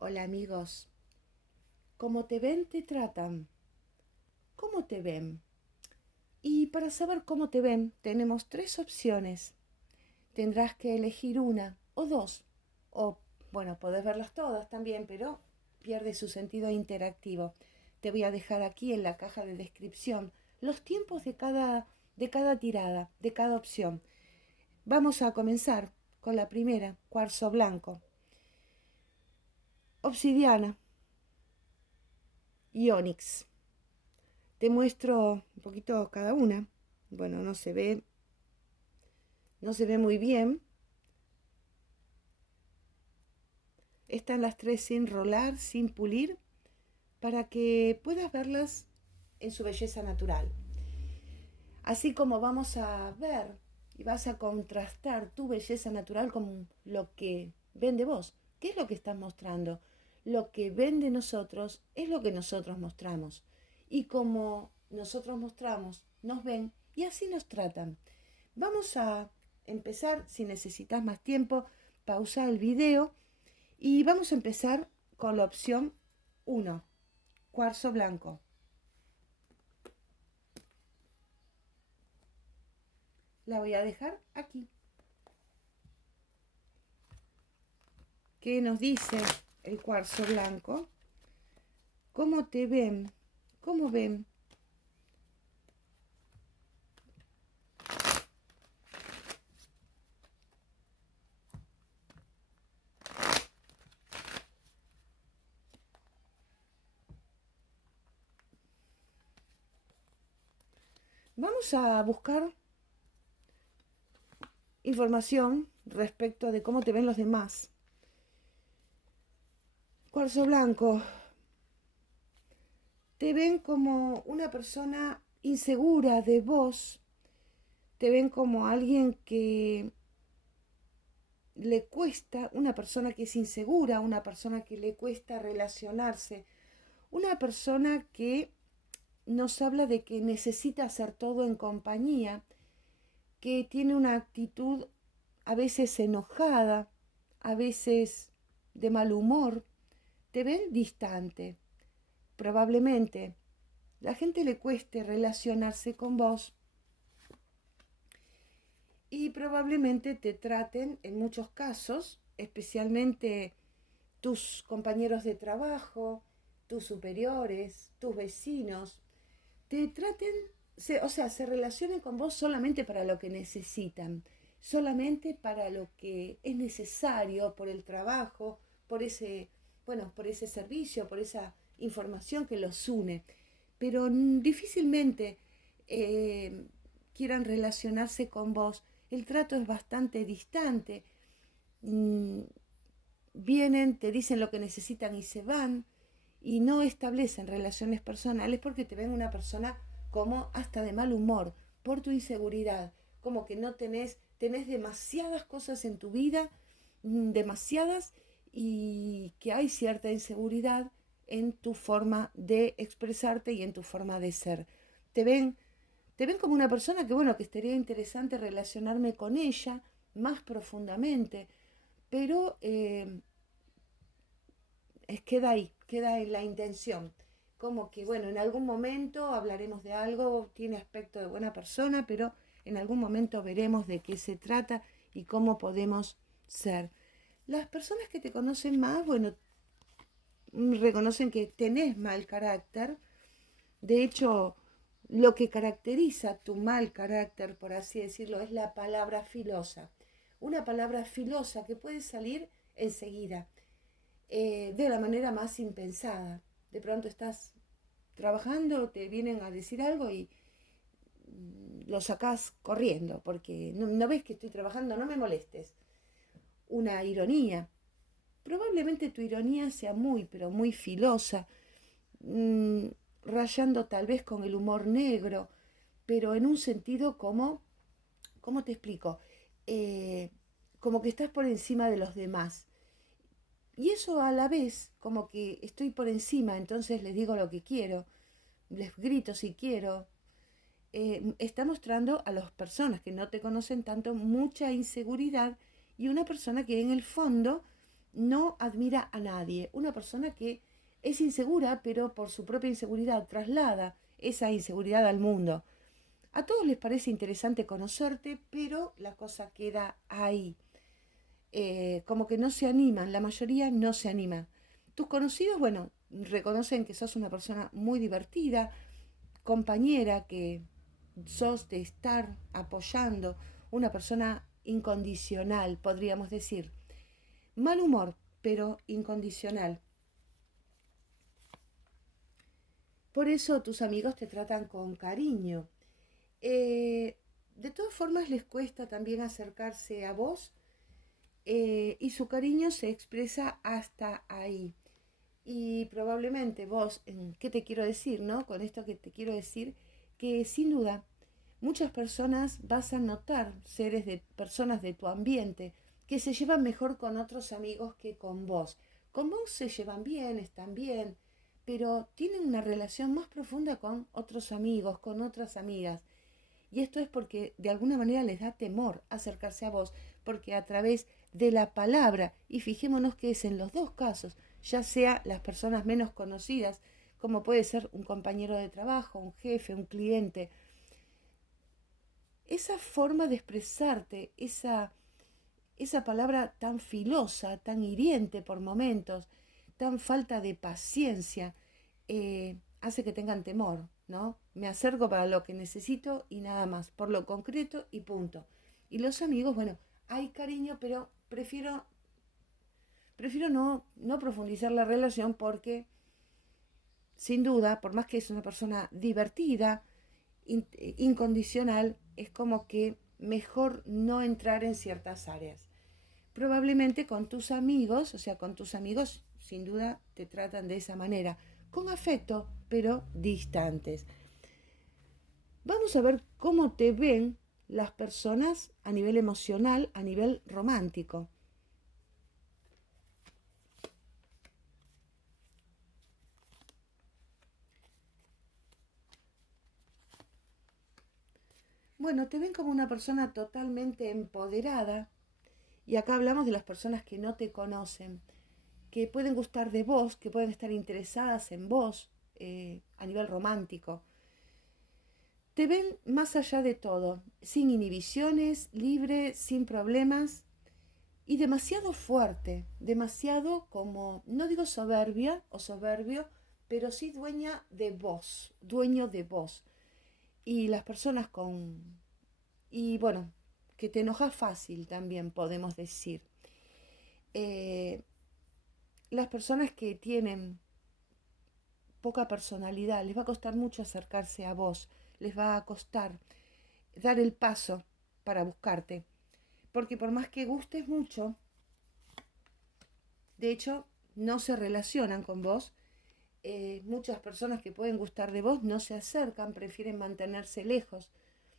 Hola amigos, ¿cómo te ven, te tratan? ¿Cómo te ven? Y para saber cómo te ven, tenemos tres opciones. Tendrás que elegir una o dos. O, bueno, podés verlas todas también, pero pierde su sentido interactivo. Te voy a dejar aquí en la caja de descripción los tiempos de cada tirada, de cada opción. Vamos a comenzar con la primera, cuarzo blanco. Obsidiana y ónix. Te muestro un poquito cada una. Bueno, no se ve muy bien. Están las tres sin rolar, sin pulir, para que puedas verlas en su belleza natural. Así como vamos a ver y vas a contrastar tu belleza natural con lo que ven de vos. ¿Qué es lo que estás mostrando? Lo que ven de nosotros es lo que nosotros mostramos. Y como nosotros mostramos, nos ven y así nos tratan. Vamos a empezar, si necesitas más tiempo, pausa el video y vamos a empezar con la opción 1, cuarzo blanco. La voy a dejar aquí. ¿Qué nos dice el cuarzo blanco? ¿Cómo te ven? ¿Cómo ven? Vamos a buscar información respecto de cómo te ven los demás. Cuarzo blanco, te ven como una persona insegura de vos, te ven como alguien que le cuesta, una persona que es insegura, una persona que le cuesta relacionarse, una persona que nos habla de que necesita hacer todo en compañía, que tiene una actitud a veces enojada, a veces de mal humor, te ven distante. Probablemente la gente le cueste relacionarse con vos y probablemente te traten en muchos casos, especialmente tus compañeros de trabajo, tus superiores, tus vecinos, te traten, se relacionen con vos solamente para lo que necesitan, solamente para lo que es necesario por el trabajo, por ese, bueno, por ese servicio, por esa información que los une. Pero difícilmente eh, quieran relacionarse con vos. El trato es bastante distante. Mm, Vienen, te dicen lo que necesitan y se van y no establecen relaciones personales porque te ven una persona como hasta de mal humor por tu inseguridad, como que no tenés demasiadas cosas en tu vida, demasiadas, y que hay cierta inseguridad en tu forma de expresarte y en tu forma de ser. Te ven, te ven como una persona que, bueno, que estaría interesante relacionarme con ella más profundamente, pero queda en la intención. Como que, bueno, en algún momento hablaremos de algo, tiene aspecto de buena persona, pero en algún momento veremos de qué se trata y cómo podemos ser. Las personas que te conocen más, bueno, reconocen que tenés mal carácter. De hecho, lo que caracteriza tu mal carácter, por así decirlo, es la palabra filosa. Una palabra filosa que puede salir enseguida, de la manera más impensada. De pronto estás trabajando, te vienen a decir algo y lo sacás corriendo, porque no ves que estoy trabajando, no me molestes. Una ironía. Probablemente tu ironía sea muy, pero muy filosa, mmm, rayando tal vez con el humor negro, pero en un sentido como, ¿cómo te explico? Eh, Como que estás por encima de los demás. Y eso a la vez, como que estoy por encima, entonces les digo lo que quiero, les grito si quiero. Está mostrando a las personas que no te conocen tanto mucha inseguridad y una persona que en el fondo no admira a nadie. Una persona que es insegura, pero por su propia inseguridad traslada esa inseguridad al mundo. A todos les parece interesante conocerte, pero la cosa queda ahí. Como que no se animan, la mayoría no se animan. Tus conocidos, bueno, reconocen que sos una persona muy divertida, compañera, que sos de estar apoyando, una persona incondicional, podríamos decir. Mal humor, pero incondicional. Por eso tus amigos te tratan con cariño. De todas formas les cuesta también acercarse a vos, y su cariño se expresa hasta ahí. Y probablemente vos, ¿qué te quiero decir, no? Con esto que te quiero decir, que sin duda muchas personas vas a notar seres de personas de tu ambiente que se llevan mejor con otros amigos que con vos. Con vos se llevan bien, están bien, pero tienen una relación más profunda con otros amigos, con otras amigas. Y esto es porque de alguna manera les da temor acercarse a vos, porque a través de la palabra, y fijémonos que es en los dos casos, ya sea las personas menos conocidas, como puede ser un compañero de trabajo, un jefe, un cliente, esa forma de expresarte, esa palabra tan filosa, tan hiriente por momentos, tan falta de paciencia, hace que tengan temor, ¿no? Me acerco para lo que necesito y nada más, por lo concreto y punto. Y los amigos, bueno, hay cariño, pero prefiero no profundizar la relación porque, sin duda, por más que es una persona divertida, incondicional, es como que mejor no entrar en ciertas áreas. Probablemente con tus amigos, o sea, con tus amigos sin duda te tratan de esa manera, con afecto, pero distantes. Vamos a ver cómo te ven las personas a nivel emocional, a nivel romántico. Bueno, te ven como una persona totalmente empoderada, y acá hablamos de las personas que no te conocen, que pueden gustar de vos, que pueden estar interesadas en vos, a nivel romántico. Te ven más allá de todo, sin inhibiciones, libre, sin problemas y demasiado fuerte, demasiado como, no digo soberbia o soberbio, pero sí dueña de vos, dueño de vos. Y las personas con... Y bueno, que te enojas fácil también podemos decir. Eh, las personas que tienen poca personalidad, les va a costar mucho acercarse a vos, les va a costar dar el paso para buscarte, porque por más que gustes mucho, de hecho, no se relacionan con vos. Muchas personas que pueden gustar de vos no se acercan, prefieren mantenerse lejos,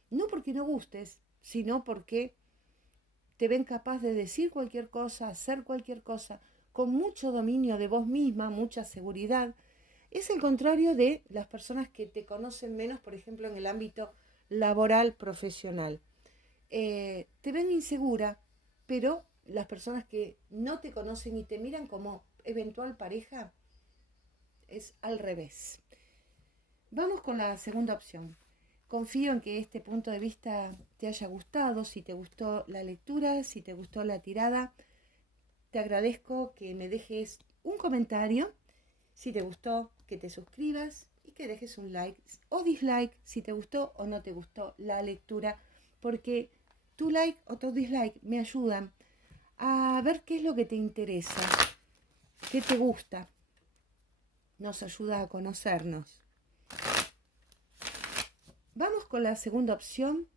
no porque no gustes, sino porque te ven capaz de decir cualquier cosa, hacer cualquier cosa, con mucho dominio de vos misma, mucha seguridad. Es el contrario de las personas que te conocen menos, por ejemplo, en el ámbito laboral, profesional. Te ven insegura, pero las personas que no te conocen y te miran como eventual pareja, es al revés. Vamos con la segunda opción. Confío en que este punto de vista te haya gustado. Si te gustó la lectura, si te gustó la tirada, te agradezco que me dejes un comentario. Si te gustó, que te suscribas y que dejes un like o dislike si te gustó o no te gustó la lectura, porque tu like o tu dislike me ayudan a ver qué es lo que te interesa, qué te gusta. Nos ayuda a conocernos. Vamos con la segunda opción.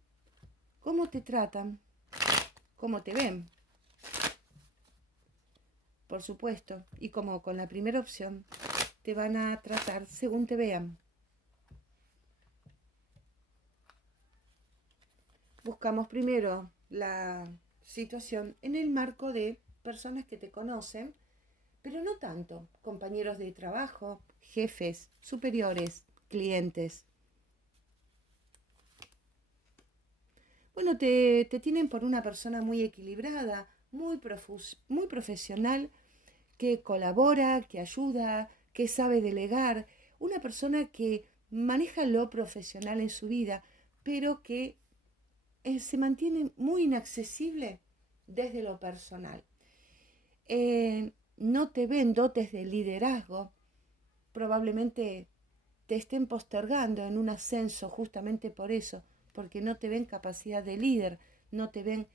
¿Cómo te tratan? ¿Cómo te ven? Por supuesto, y como con la primera opción, te van a tratar según te vean. Buscamos primero la situación en el marco de personas que te conocen, pero no tanto, compañeros de trabajo, jefes, superiores, clientes. Bueno, te tienen por una persona muy equilibrada, muy profesional, que colabora, que ayuda, que sabe delegar, una persona que maneja lo profesional en su vida, pero que se mantiene muy inaccesible desde lo personal. No te ven dotes de liderazgo, probablemente te estén postergando en un ascenso justamente por eso, porque no te ven capacidad de líder, no te ven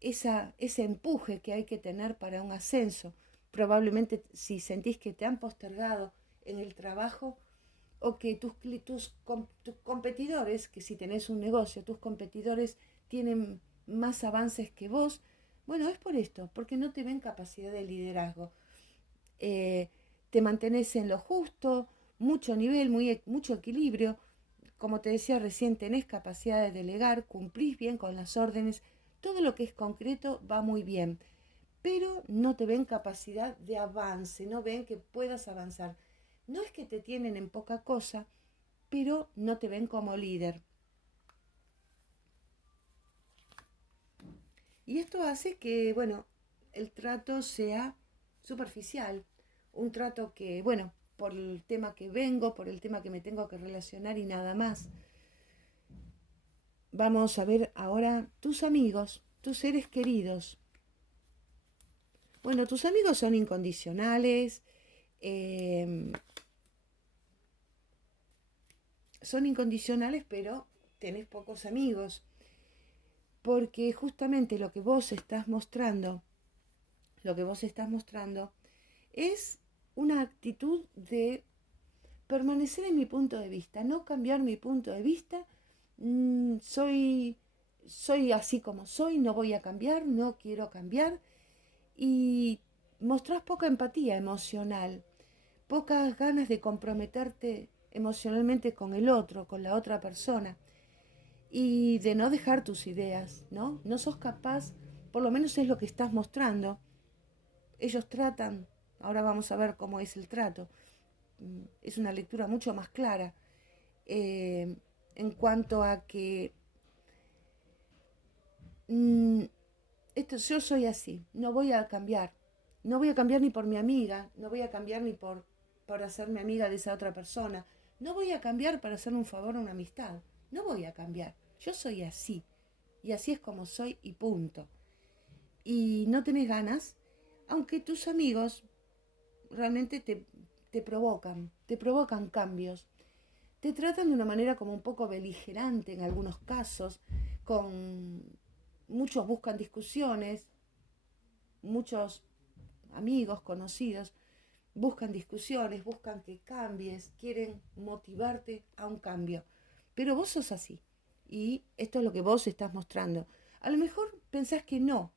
ese empuje que hay que tener para un ascenso. Probablemente si sentís que te han postergado en el trabajo o que tus competidores, que si tenés un negocio, tus competidores tienen más avances que vos, bueno, es por esto, porque no te ven capacidad de liderazgo. Te mantenés en lo justo, mucho nivel, mucho equilibrio. Como te decía recién, tenés capacidad de delegar, cumplís bien con las órdenes, todo lo que es concreto va muy bien, pero no te ven capacidad de avance, no ven que puedas avanzar. No es que te tienen en poca cosa, pero no te ven como líder. Y esto hace que, bueno, el trato sea superficial, un trato que, bueno, por el tema que vengo, por el tema que me tengo que relacionar y nada más. Vamos a ver ahora tus amigos, tus seres queridos. Bueno, tus amigos son incondicionales, eh, pero tenés pocos amigos, porque justamente lo que vos estás mostrando es una actitud de permanecer en mi punto de vista, no cambiar mi punto de vista. Soy así como soy, no voy a cambiar, no quiero cambiar. Y mostrás poca empatía emocional, pocas ganas de comprometerte emocionalmente con el otro, con la otra persona, y de no dejar tus ideas, ¿no? No sos capaz, por lo menos es lo que estás mostrando. Ellos tratan, ahora vamos a ver cómo es el trato, es una lectura mucho más clara en cuanto a que mm, yo soy así, no voy a cambiar, no voy a cambiar ni por mi amiga, no voy a cambiar ni por hacerme amiga de esa otra persona, no voy a cambiar para hacer un favor a una amistad, no voy a cambiar, yo soy así, y así es como soy y punto. Y no tenés ganas, aunque tus amigos realmente te provocan cambios, te tratan de una manera como un poco beligerante en algunos casos, con muchos buscan discusiones, muchos amigos, conocidos, buscan discusiones, buscan que cambies, quieren motivarte a un cambio. Pero vos sos así. Y esto es lo que vos estás mostrando. A lo mejor pensás que no.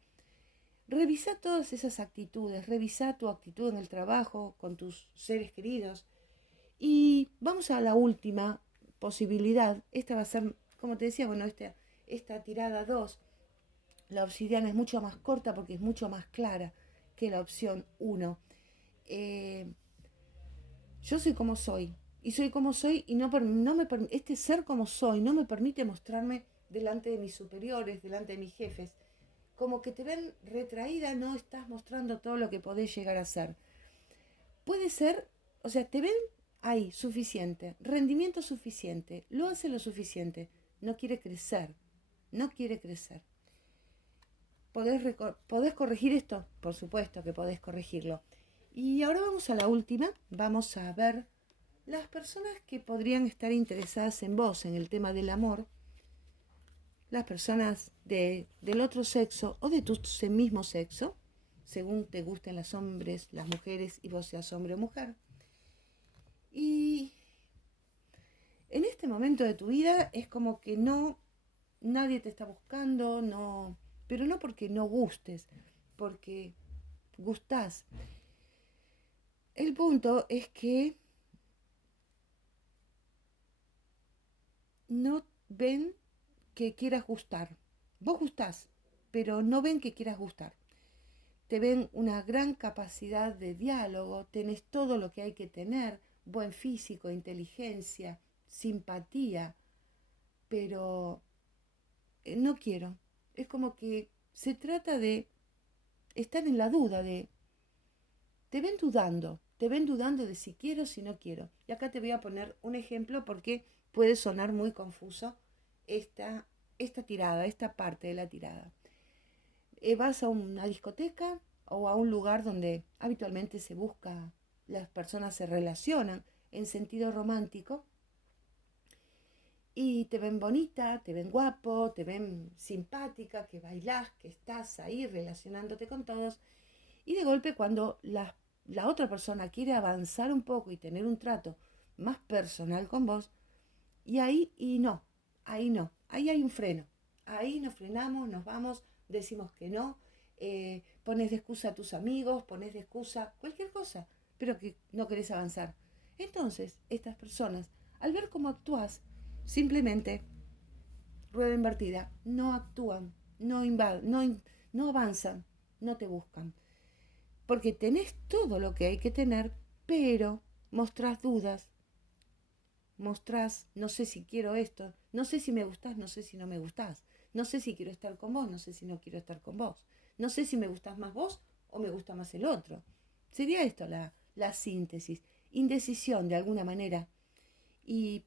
Revisa todas esas actitudes, revisa tu actitud en el trabajo, con tus seres queridos. Y vamos a la última posibilidad. Esta va a ser, como te decía, bueno, esta tirada 2. La obsidiana es mucho más corta porque es mucho más clara que la opción 1. Eh, yo soy como soy. Y soy como soy y este ser como soy no me permite mostrarme delante de mis superiores, delante de mis jefes. Como que te ven retraída, no estás mostrando todo lo que podés llegar a ser. Puede ser, o sea, te ven ahí, suficiente, rendimiento suficiente, lo hace lo suficiente, no quiere crecer, no quiere crecer. ¿Podés corregir esto? Por supuesto que podés corregirlo. Y ahora vamos a la última. Vamos a ver las personas que podrían estar interesadas en vos, en el tema del amor. Las personas del otro sexo o de tu mismo sexo, según te gusten los hombres, las mujeres y vos seas hombre o mujer. Y en este momento de tu vida es como que nadie te está buscando, no, pero no porque no gustes, porque gustás. El punto es que no ven que quieras gustar. Vos gustás, pero no ven que quieras gustar. Te ven una gran capacidad de diálogo, tenés todo lo que hay que tener, buen físico, inteligencia, simpatía, pero no quiero. Es como que se trata de estar en la duda de te ven dudando de si quiero o si no quiero. Y acá te voy a poner un ejemplo porque puede sonar muy confuso esta tirada, esta parte de la tirada. Vas a una discoteca o a un lugar donde habitualmente se busca, las personas se relacionan en sentido romántico y te ven bonita, te ven guapo, te ven simpática, que bailás, que estás ahí relacionándote con todos y de golpe cuando la otra persona quiere avanzar un poco y tener un trato más personal con vos, ahí no, ahí hay un freno, ahí nos frenamos, nos vamos, decimos que no, pones de excusa a tus amigos, pones de excusa cualquier cosa, pero que no querés avanzar. Entonces, estas personas, al ver cómo actúas, simplemente, rueda invertida, no actúan, no avanzan, no te buscan. Porque tenés todo lo que hay que tener, pero mostrás dudas, mostrás, no sé si quiero esto, no sé si me gustás, no sé si no me gustás, no sé si quiero estar con vos, no sé si no quiero estar con vos, no sé si me gustás más vos o me gusta más el otro. Sería esto la síntesis, indecisión de alguna manera. Y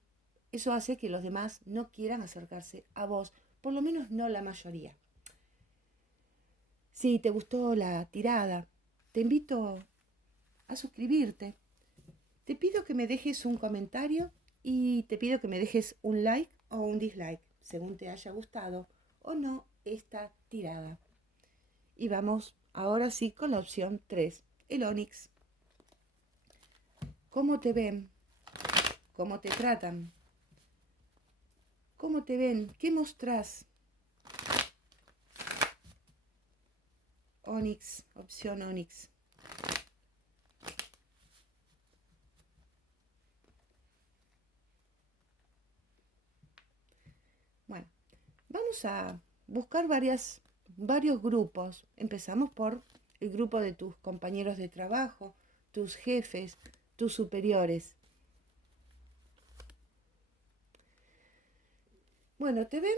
eso hace que los demás no quieran acercarse a vos, por lo menos no la mayoría. Si te gustó la tirada, te invito a suscribirte. Te pido que me dejes un comentario y te pido que me dejes un like o un dislike, según te haya gustado o no esta tirada. Y vamos ahora sí con la opción 3, el Onix. ¿Cómo te ven? ¿Cómo te tratan? ¿Cómo te ven? ¿Qué mostrás? Onix, opción Onix. Bueno, vamos a buscar varios grupos. Empezamos por el grupo de tus compañeros de trabajo, tus jefes, tus superiores. Bueno, te ven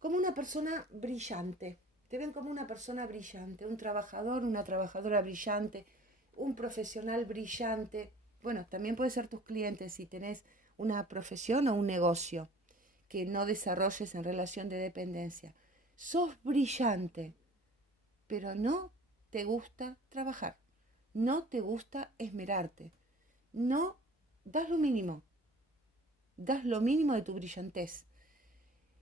como una persona brillante. Te ven como una persona brillante, un trabajador, una trabajadora brillante, un profesional brillante. Bueno, también puede ser tus clientes si tenés una profesión o un negocio que no desarrolles en relación de dependencia. Sos brillante, pero no te gusta trabajar, no te gusta esmerarte, no das lo mínimo de tu brillantez.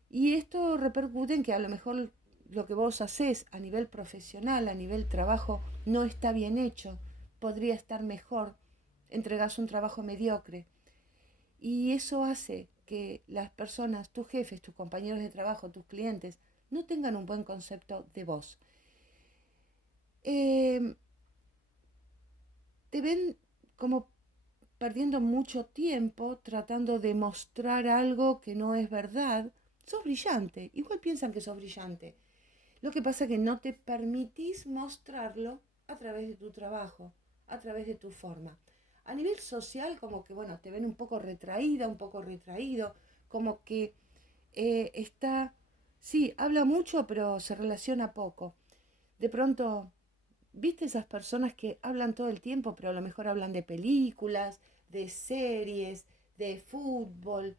Y esto repercute en que a lo mejor lo que vos haces a nivel profesional, a nivel trabajo, no está bien hecho, podría estar mejor, entregás un trabajo mediocre. Y eso hace que las personas, tus jefes, tus compañeros de trabajo, tus clientes, no tengan un buen concepto de vos. Te ven como perdiendo mucho tiempo tratando de mostrar algo que no es verdad. Sos brillante, igual piensan que sos brillante. Lo que pasa es que no te permitís mostrarlo a través de tu trabajo, a través de tu forma. A nivel social, como que, bueno, te ven un poco retraída, un poco retraído, como que sí, habla mucho, pero se relaciona poco. De pronto, ¿viste esas personas que hablan todo el tiempo, pero a lo mejor hablan de películas, de series, de fútbol,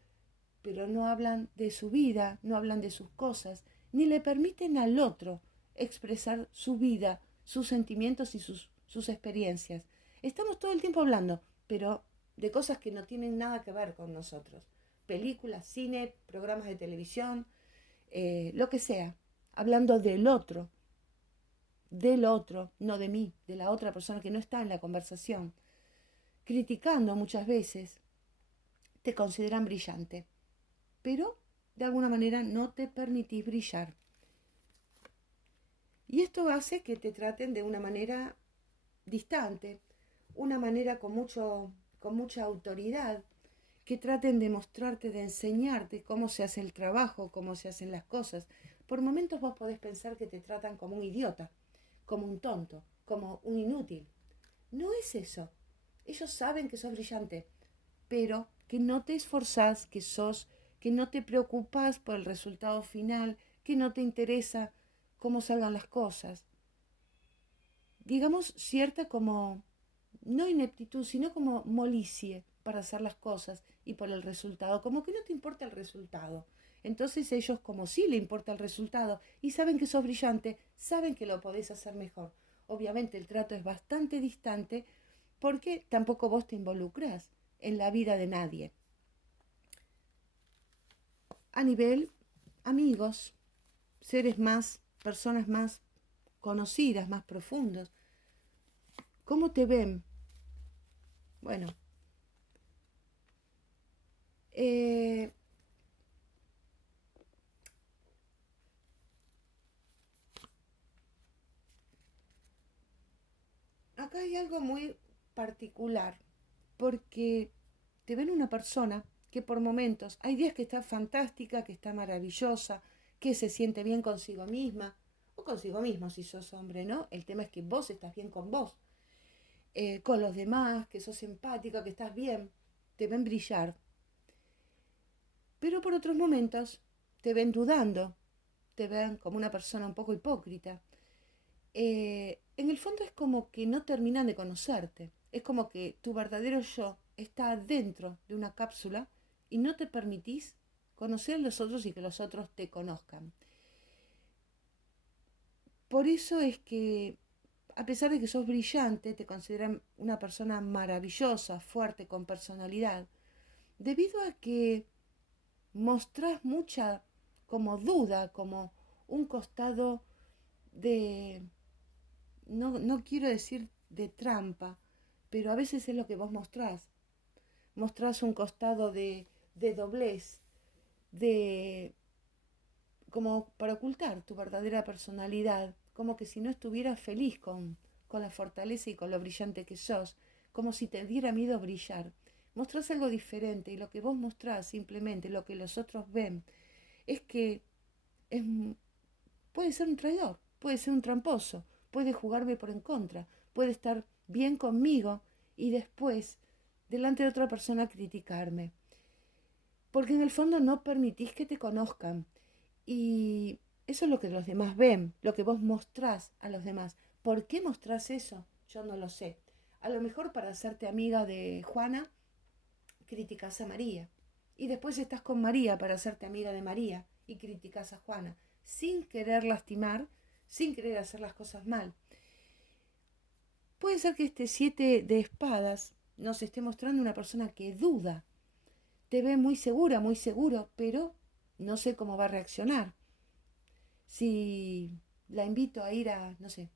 pero no hablan de su vida, no hablan de sus cosas, ni le permiten al otro expresar su vida, sus sentimientos y sus experiencias? Estamos todo el tiempo hablando, pero de cosas que no tienen nada que ver con nosotros. Películas, cine, programas de televisión, lo que sea, hablando del otro, no de mí, de la otra persona que no está en la conversación, criticando muchas veces, te consideran brillante, pero de alguna manera no te permitís brillar. Y esto hace que te traten de una manera distante, una manera con mucha autoridad, que traten de mostrarte, de enseñarte cómo se hace el trabajo, cómo se hacen las cosas. Por momentos vos podés pensar que te tratan como un idiota, como un tonto, como un inútil. No es eso. Ellos saben que sos brillante, pero que no te esforzás, que no te preocupas por el resultado final, que no te interesa cómo salgan las cosas. digamos, cierta como, no ineptitud, sino como molicie para hacer las cosas y por el resultado, como que no te importa el resultado. Entonces ellos como sí le importa el resultado y saben que sos brillante, saben que lo podés hacer mejor. Obviamente el trato es bastante distante porque tampoco vos te involucrás en la vida de nadie. A nivel amigos, seres más, personas más conocidas, más profundos, ¿cómo te ven? Bueno, eh, acá hay algo muy particular, porque te ven una persona que por momentos, hay días que está fantástica, que está maravillosa, que se siente bien consigo misma, o consigo mismo si sos hombre, ¿no? El tema es que vos estás bien con vos, con los demás, que sos empática, que estás bien, te ven brillar. Pero por otros momentos te ven dudando, te ven como una persona un poco hipócrita. En el fondo es como que no terminan de conocerte. Es como que tu verdadero yo está dentro de una cápsula y no te permitís conocer a los otros y que los otros te conozcan. Por eso es que, a pesar de que sos brillante, te consideran una persona maravillosa, fuerte, con personalidad, debido a que mostrás mucha como duda, como un costado de, no quiero decir de trampa, pero a veces es lo que vos mostrás. Mostrás un costado de doblez, de como para ocultar tu verdadera personalidad, como que si no estuvieras feliz con la fortaleza y con lo brillante que sos, como si te diera miedo brillar. Mostrás algo diferente y lo que vos mostrás simplemente, lo que los otros ven, es que es, puede ser un traidor, puede ser un tramposo, puede jugarme por en contra, puede estar bien conmigo y después, delante de otra persona, criticarme. Porque en el fondo no permitís que te conozcan. Y eso es lo que los demás ven, lo que vos mostrás a los demás. ¿Por qué mostrás eso? Yo no lo sé. A lo mejor para hacerte amiga de Juana, criticás a María. Y después estás con María para hacerte amiga de María y criticás a Juana, sin querer lastimar, sin querer hacer las cosas mal. Puede ser que este 7 de espadas nos esté mostrando una persona que duda, te ve muy segura, muy seguro, pero no sé cómo va a reaccionar. Si la invito a ir a, no sé,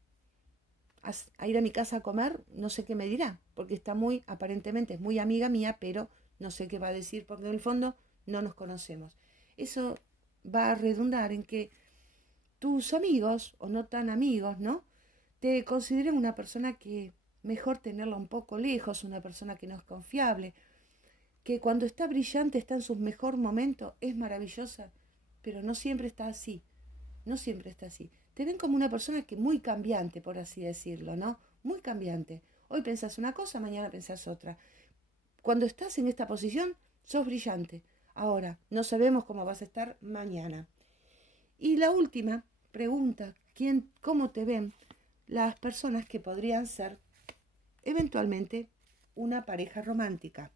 a ir a mi casa a comer, no sé qué me dirá, porque está muy, aparentemente es muy amiga mía, pero no sé qué va a decir, porque en el fondo no nos conocemos. Eso va a redundar en que tus amigos, o no tan amigos, ¿no? Te consideren una persona que mejor tenerla un poco lejos, una persona que no es confiable, que cuando está brillante, está en su mejor momento, es maravillosa, pero no siempre está así, no siempre está así. Te ven como una persona que muy cambiante, por así decirlo, ¿no? Muy cambiante. Hoy pensás una cosa, mañana pensás otra. Cuando estás en esta posición, sos brillante. Ahora, no sabemos cómo vas a estar mañana. Y la última pregunta, ¿cómo te ven las personas que podrían ser eventualmente una pareja romántica?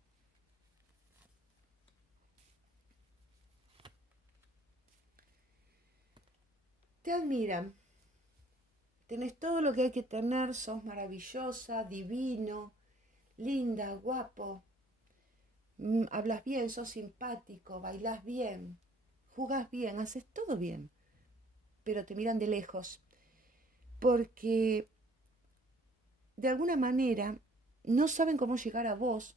Te admiran, tenés todo lo que hay que tener, sos maravillosa, divino, linda, guapo, hablas bien, sos simpático, bailás bien, jugás bien, haces todo bien, pero te miran de lejos, porque de alguna manera no saben cómo llegar a vos,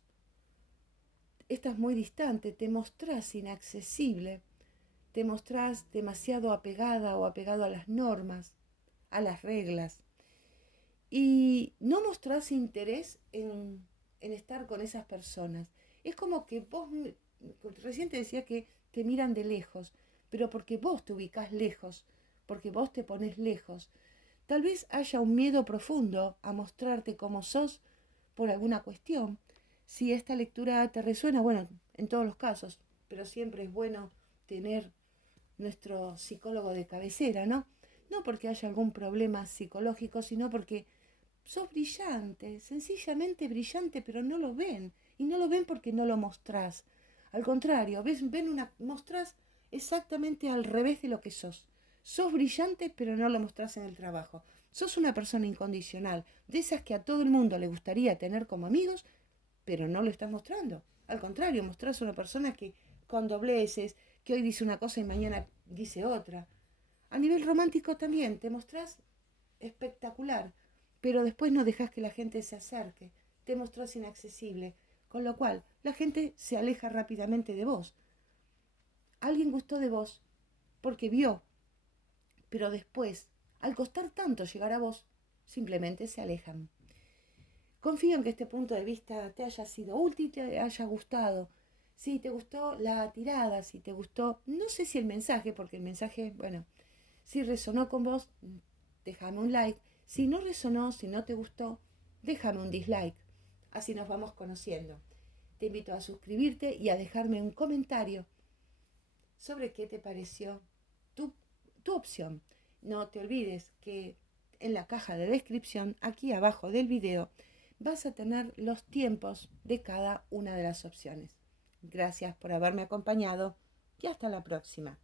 estás muy distante, te mostrás inaccesible, te mostrás demasiado apegada o apegado a las normas, a las reglas, y no mostrás interés en estar con esas personas. Es como que vos, recién te decía que te miran de lejos, pero porque vos te ubicás lejos, porque vos te pones lejos. Tal vez haya un miedo profundo a mostrarte como sos por alguna cuestión. Si esta lectura te resuena, bueno, en todos los casos, pero siempre es bueno tener nuestro psicólogo de cabecera, ¿no? No porque haya algún problema psicológico, sino porque sos brillante, sencillamente brillante, pero no lo ven. Y no lo ven porque no lo mostrás. Al contrario, mostrás exactamente al revés de lo que sos. Sos brillante, pero no lo mostrás en el trabajo. Sos una persona incondicional, de esas que a todo el mundo le gustaría tener como amigos, pero no lo estás mostrando. Al contrario, mostrás una persona que con dobleces, que hoy dice una cosa y mañana dice otra. A nivel romántico también, te mostrás espectacular, pero después no dejas que la gente se acerque, te mostrás inaccesible, con lo cual la gente se aleja rápidamente de vos. Alguien gustó de vos porque vio, pero después, al costar tanto llegar a vos, simplemente se alejan. Confío en que este punto de vista te haya sido útil, te haya gustado. Si te gustó la tirada, si te gustó, no sé si el mensaje, porque el mensaje, bueno, si resonó con vos, déjame un like. Si no resonó, si no te gustó, déjame un dislike. Así nos vamos conociendo. Te invito a suscribirte y a dejarme un comentario sobre qué te pareció tu opción. No te olvides que en la caja de descripción, aquí abajo del video, vas a tener los tiempos de cada una de las opciones. Gracias por haberme acompañado y hasta la próxima.